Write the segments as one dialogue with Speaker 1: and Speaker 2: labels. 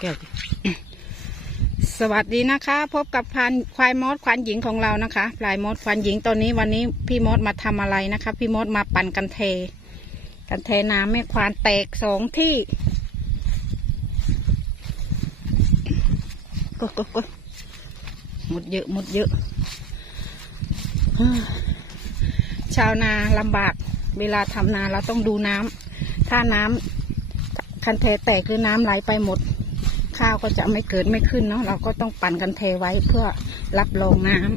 Speaker 1: แก้วสวัสดีนะคะ พบกับพันควายมอสควานหญิงของเรานะคะพลายมอสควานหญิงตอนนี้วันนี้พี่มอสมาทำอะไรนะคะ พี่มอสมาปั่นกันเท กันเทน้ำแม่ควานแตกสองที่ก็ก็ก็หมดเยอะหมดเยอะชาวนาลำบากเวลาทำนาเราต้องดูน้ำถ้าน้ำคันเทแตกหรือน้ำไหลไปหมด ข้าวก็จะไม่เกิดไม่ขึ้นเนาะเราก็ต้องปั่นกันเทไว้เพื่อรับรองน้ำ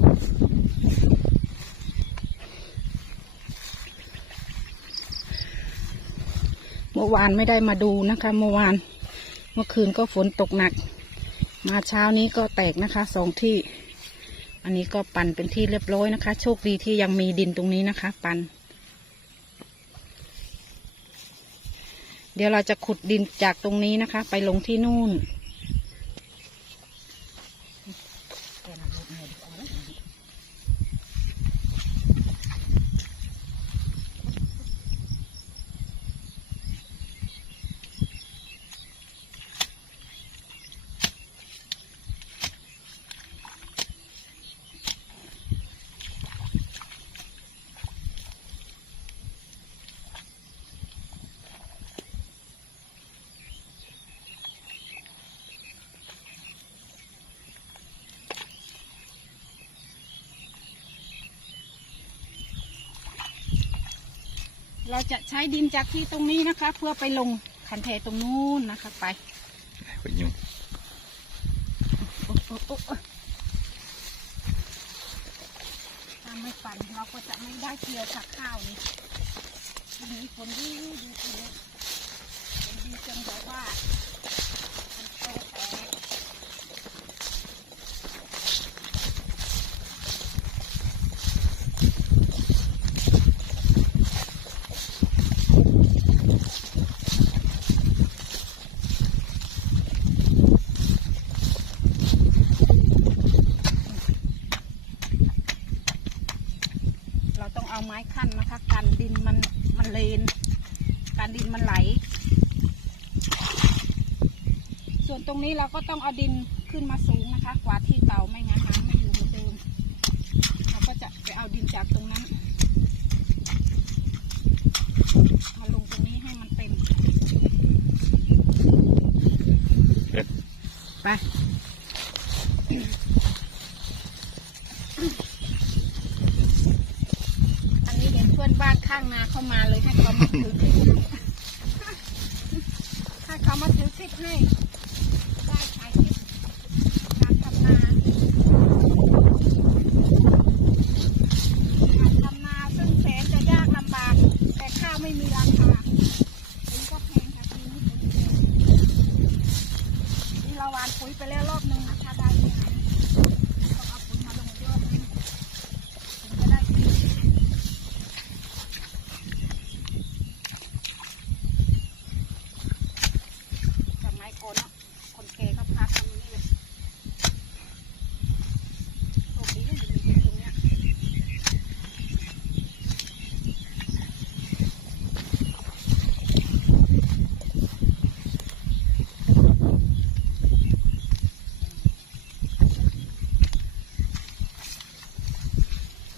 Speaker 1: เมื่อวานไม่ได้มาดูนะคะ เมื่อวานเมื่อคืนก็ฝนตกหนัก มาเช้านี้ก็แตกนะคะสองที่ อันนี้ก็ปั่นเป็นที่เรียบร้อยนะคะ โชคดีที่ยังมีดินตรงนี้นะคะ ปั่นเดี๋ยวเราจะขุดดินจากตรงนี้นะคะ ไปลงที่นู่น เราจะใช้ดินจากที่ตรงนี้นะคะ เพื่อไปลงคันเทตรงนู้นนะคะ ไป
Speaker 2: ไปยุ่ง
Speaker 1: โอ๊ะโอ๊ะโอ๊ะโอ๊ะถ้าไม่ปั่นเราก็จะไม่ได้เกี่ยวผักข้าวนี่ทีนี้ฝนดีดีทีนี้ฝนดีจนแบบว่ามันแตกแตกเราต้องเอาไม้ขั้นนะคะกันดินมันมันเลนกันดินมันไหล ส่วนตรงนี้เราก็ต้องเอาดินขึ้นมาสูงนะคะ กว่าที่เตาไม่งั้นน้ำไม่อยู่เหมือนเดิม เราก็จะไปเอาดินจากตรงนั้น มาลงตรงนี้ให้มันเต็ม ไป อันนี้เห็นเพื่อนบ้านข้างนาเข้ามาเลยให้เขามาถือคลิป ให้เขามาถือคลิปให้ ได้ถ่ายคลิปการทำนาการทำนาซึ่งแสนจะยากลำบาก แต่ข้าวไม่มีราคาปุ๋ยก็แพงค่ะปีนี้ปุ๋ยแพงนี่เราหวานปุ๋ยไปแล้วรอบหนึ่งนะคะได้ที่ไหนต้องเอาปุ๋ยมาลงอีกรอบนึงถึงจะได้ปุ๋ย สมัยก่อนเนาะคนแก่เขาพาทำนี่เลยโชคดีที่อยู่ในตรงเนี้ย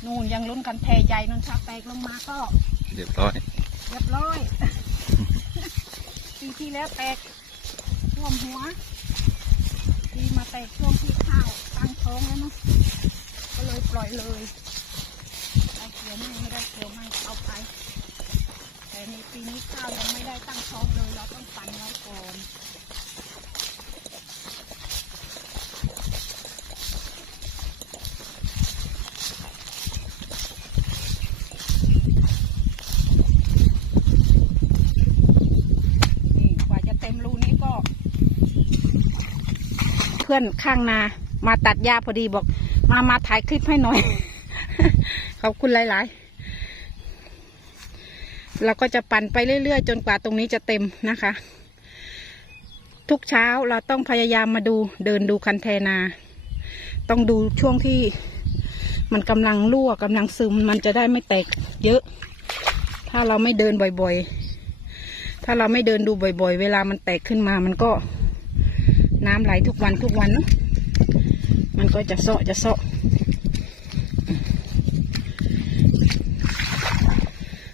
Speaker 1: นู่น ยังลุ้นกันแพใหญ่นนถ้าแตกลงมาก็
Speaker 2: เรียบร้อย
Speaker 1: เรียบร้อยปีที่แล้วแตกท่วมหัวปีมาแตกช่วงที่ข้าวตั้งท้องแล้วเนาะก็เลยปล่อยเลยได้เกี่ยวไม่ไม่ได้เกี่ยวไม่เอาไป แต่ในปีนี้ข้าวยังไม่ได้ตั้งท้องเลยเราต้องปันไว้ก่อนกว่าจะเต็มรูนี้ก็ เพื่อนข้างนา มาตัดหญ้าพอดีบอก มามาถ่ายคลิปให้หน่อย ขอบคุณหลาย ๆ เราก็จะปั่นไปเรื่อย ๆ จนกว่าตรงนี้จะเต็มนะคะ ทุกเช้าเราต้องพยายามมาดูเดินดูคันเทนา ต้องดูช่วงที่มันกำลังรั่วกำลังซึมมันจะได้ไม่แตกเยอะ ถ้าเราไม่เดินบ่อยๆ ถ้าเราไม่เดินดูบ่อย ๆ เวลามันแตกขึ้นมามันก็ น้ำไหลทุกวันทุกวันเนาะมันก็จะเซาะจะเซาะ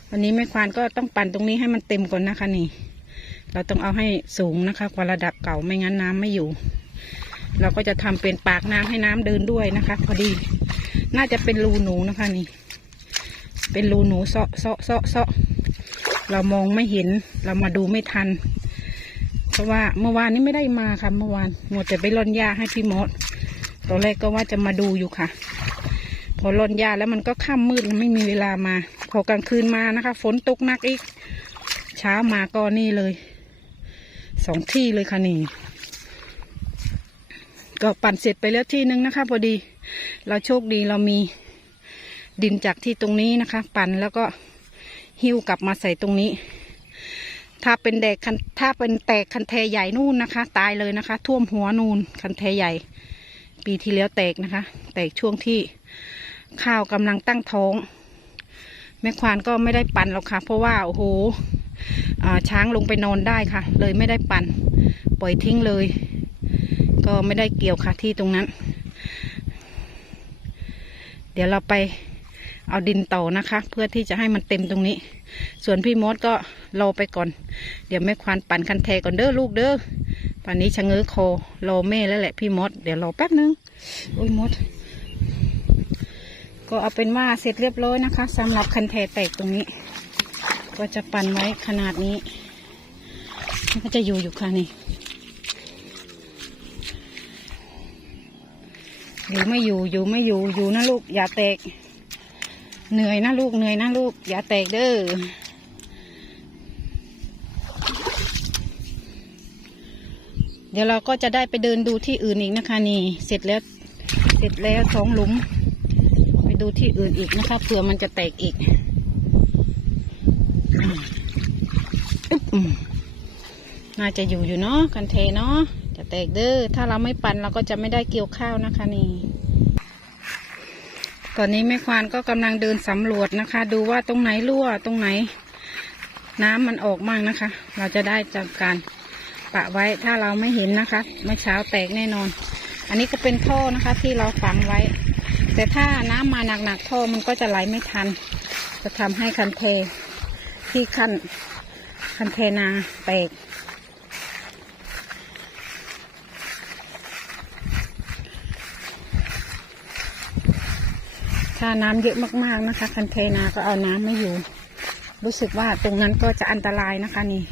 Speaker 1: วันนี้แม่ควานก็ต้องปั่นตรงนี้ให้มันเต็มก่อนนะคะนี่ เราต้องเอาให้สูงนะคะกว่าระดับเก่าไม่งั้นน้ำไม่อยู่ เราก็จะทำเป็นปากน้ำให้น้ำเดินด้วยนะคะ พอดี น่าจะเป็นรูหนูนะคะนี่ เป็นรูหนูเซาะเซาะเซาะเซาะเรามองไม่เห็นเรามาดูไม่ทัน เพราะว่าเมื่อวานนี้ไม่ได้มาค่ะ เมื่อวานหมดแต่ไปร่อนหญ้าให้พี่มดตอนแรกก็ว่าจะมาดูอยู่ค่ะ พอร่นยาแล้วมันก็ค่ำมืดไม่มีเวลามาพอกลางคืนมานะคะ ฝนตกหนักอีก เช้ามาก็นี่เลยสองที่เลยค่ะนี่ก็ปั่นเสร็จไปแล้วที่นึงนะคะ พอดี เราโชคดีเรามีดินจากที่ตรงนี้นะคะ ปั่นแล้วก็หิ้วกลับมาใส่ตรงนี้ ถ้าเป็นแดกคันถ้าเป็นแตกคันแทใหญ่นู่นนะคะ ตายเลยนะคะ ท่วมหัวนูนคันแทใหญ่ ปีที่แล้วแตกนะคะ แตกช่วงที่ข้าวกำลังตั้งท้อง แม่ควานก็ไม่ได้ปั่นหรอกค่ะ เพราะว่าโอ้โหช้างลงไปนอนได้ค่ะ เลยไม่ได้ปั่นปล่อยทิ้งเลย ก็ไม่ได้เกี่ยวค่ะที่ตรงนั้น เดี๋ยวเราไปเอาดินต่อนะคะ เพื่อที่จะให้มันเต็มตรงนี้ ส่วนพี่มดก็รอไปก่อน เดี๋ยวแม่ควานปั่นคันแทก่อนเด้อลูกเด้อป่านนี้ชะเง้อคอรอแม่แล้วแหละพี่มด เดี๋ยวรอแป๊บนึงโอ้ยมด ก็เอาเป็นว่าเสร็จเรียบร้อยนะคะสำหรับคันแทแตกตรงนี้ ก็จะปั่นไว้ขนาดนี้มันก็จะอยู่อยู่ค่ะนี่อยู่ไม่อยู่อยู่ไม่อยู่อยู่นะลูกอย่าแตก เหนื่อยนะลูกเหนื่อยนะลูก อย่าแตกเด้อเดี๋ยวเราก็จะได้ไปเดินดูที่อื่นอีกนะคะ นี่ เสร็จแล้วเสร็จแล้วท้องหลุม ไปดูที่อื่นอีกนะคะเผื่อมันจะแตกอีกน่าจะอยู่อยู่เนาะกันเทเนาะจะแตกเด้อถ้าเราไม่ปั่นเราก็จะไม่ได้เกี่ยวข้าวนะคะ นี่ ตอนนี้แม่ควานก็กำลังเดินสำรวจนะคะ ดูว่าตรงไหนรั่วตรงไหน น้ำมันออกมั่งนะคะ เราจะได้จำการปะไว้ถ้าเราไม่เห็นนะคะเมื่อเช้าแตกแน่นอน อันนี้ก็เป็นท่อนะคะที่เราฝังไว้ แต่ถ้าน้ำมาหนักๆท่อมันก็จะไหลไม่ทัน จะทำให้คันเทที่คันคันเทนาแตก ถ้าน้ำเยอะมากๆนะคะ คันเทนาก็เอาน้ำไม่อยู่ รู้สึกว่าตรงนั้นก็จะอันตรายนะคะนี่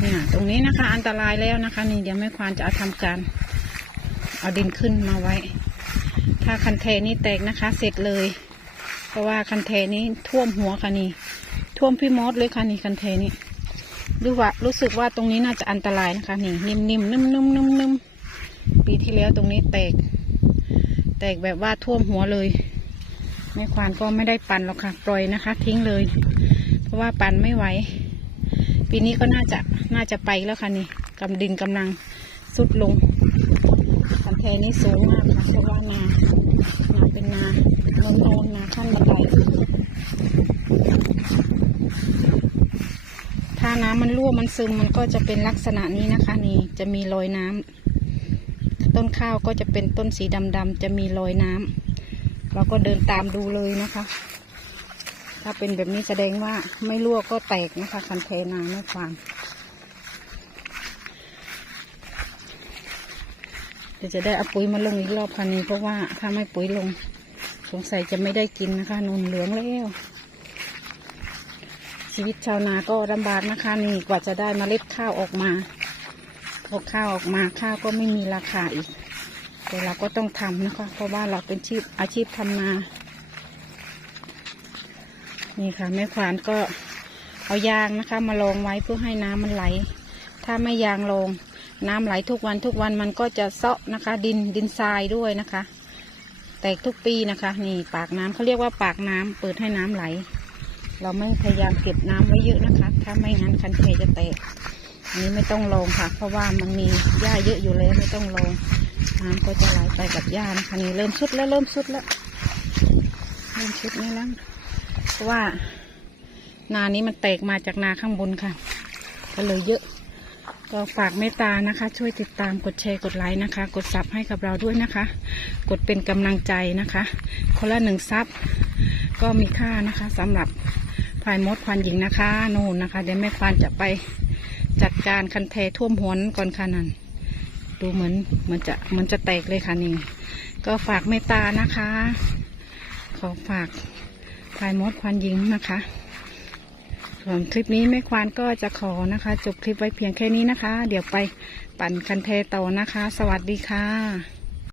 Speaker 1: เนี่ยตรงนี้นะคะ อันตรายแล้วนะคะ นี่เดี๋ยวแม่ควานจะเอาทำการ เอาดินขึ้นมาไว้ ถ้าคันเทนี้แตกนะคะ เสร็จเลย เพราะว่าคันเทนี้ท่วมหัวค่ะนี่ท่วมพี่มดเลยค่ะนี่คันเทนี้รู้ว่ารู้สึกว่าตรงนี้น่าจะอันตรายนะคะ นี่นิ่มๆนุ่มๆนุ่มๆปีที่แล้วตรงนี้แตก แตกแบบว่าท่วมหัวเลย แม่ควานก็ไม่ได้ปั่นหรอกค่ะ ปล่อยนะคะ ทิ้งเลย เพราะว่าปั่นไม่ไหว ปีนี้ก็น่าจะน่าจะไปแล้วค่ะนี่กำดินกำลังสุดลงคันแทนี้สูงมากค่ะเพราะว่านานาเป็นนาโนนโนนนาขั้นบันไดถ้าน้ำมันรั่วมันซึมมันก็จะเป็นลักษณะนี้นะคะ นี่จะมีรอยน้ำต้นข้าวก็จะเป็นต้นสีดำๆจะมีรอยน้ำ เราก็เดินตามดูเลยนะคะ ถ้าเป็นแบบนี้แสดงว่าไม่รั่วก็แตกนะคะ คันเทนาไม่ฟังเดี๋ยวจะได้เอาปุ๋ยมาลงอีกรอบค่ะนี้เพราะว่าถ้าไม่ปุ๋ยลง สงสัยจะไม่ได้กินนะคะนูนเหลืองแล้ว ชีวิตชาวนาก็ลำบากนะคะนี่กว่าจะได้มเมล็ดข้าวออกมาพอข้าวออกมาข้าวก็ไม่มีราคาอีก แต่เราก็ต้องทำนะคะ เพราะว่าเราเป็นชีพอาชีพทำนานี่ค่ะแม่ขวานก็เอายางนะคะ มาลองไว้เพื่อให้น้ำมันไหล ถ้าไม่ยางลงน้ำไหลทุกวันทุกวันมันก็จะเซาะนะคะ ดินดินทรายด้วยนะคะ แตกทุกปีนะคะ นี่ปากน้ำเขาเรียกว่าปากน้ำเปิดให้น้ำไหล เราไม่พยายามเก็บน้ำไว้เยอะนะคะ ถ้าไม่งั้นคันเทจะแตกอันนี้ไม่ต้องลงค่ะ เพราะว่ามันมีหญ้าเยอะอยู่แล้วไม่ต้องลง น้ำก็จะไหลไปกับหญ้านคะนี่เริ่มสุดแล้วเริ่มสุดแล้ว เริ่มสุดนี่แล้วเพราะว่า นานี้มันแตกมาจากนาข้างบนค่ะ ก็เลยเยอะ ก็ฝากเมตตานะคะ ช่วยติดตามกดแชร์กดไลค์นะคะ กดซับให้กับเราด้วยนะคะ กดเป็นกำลังใจนะคะ คนละหนึ่งซับก็มีค่านะคะสำหรับพายมดควันหญิงนะคะนู่นนะคะ เดี๋ยวแม่ควานจะไปจัดการคันเทท่วมหัวนก่อนค่ะนั่น ดูเหมือนเหมือนจะเหมือนจะแตกเลยค่ะนี่ ก็ฝากเมตตานะคะ ขอฝากพายมดควันยิงนะคะส่วนคลิปนี้แม่ควานก็จะขอนะคะ จบคลิปไว้เพียงแค่นี้นะคะ เดี๋ยวไปปั่นคันเทต่อนะคะ สวัสดีค่ะ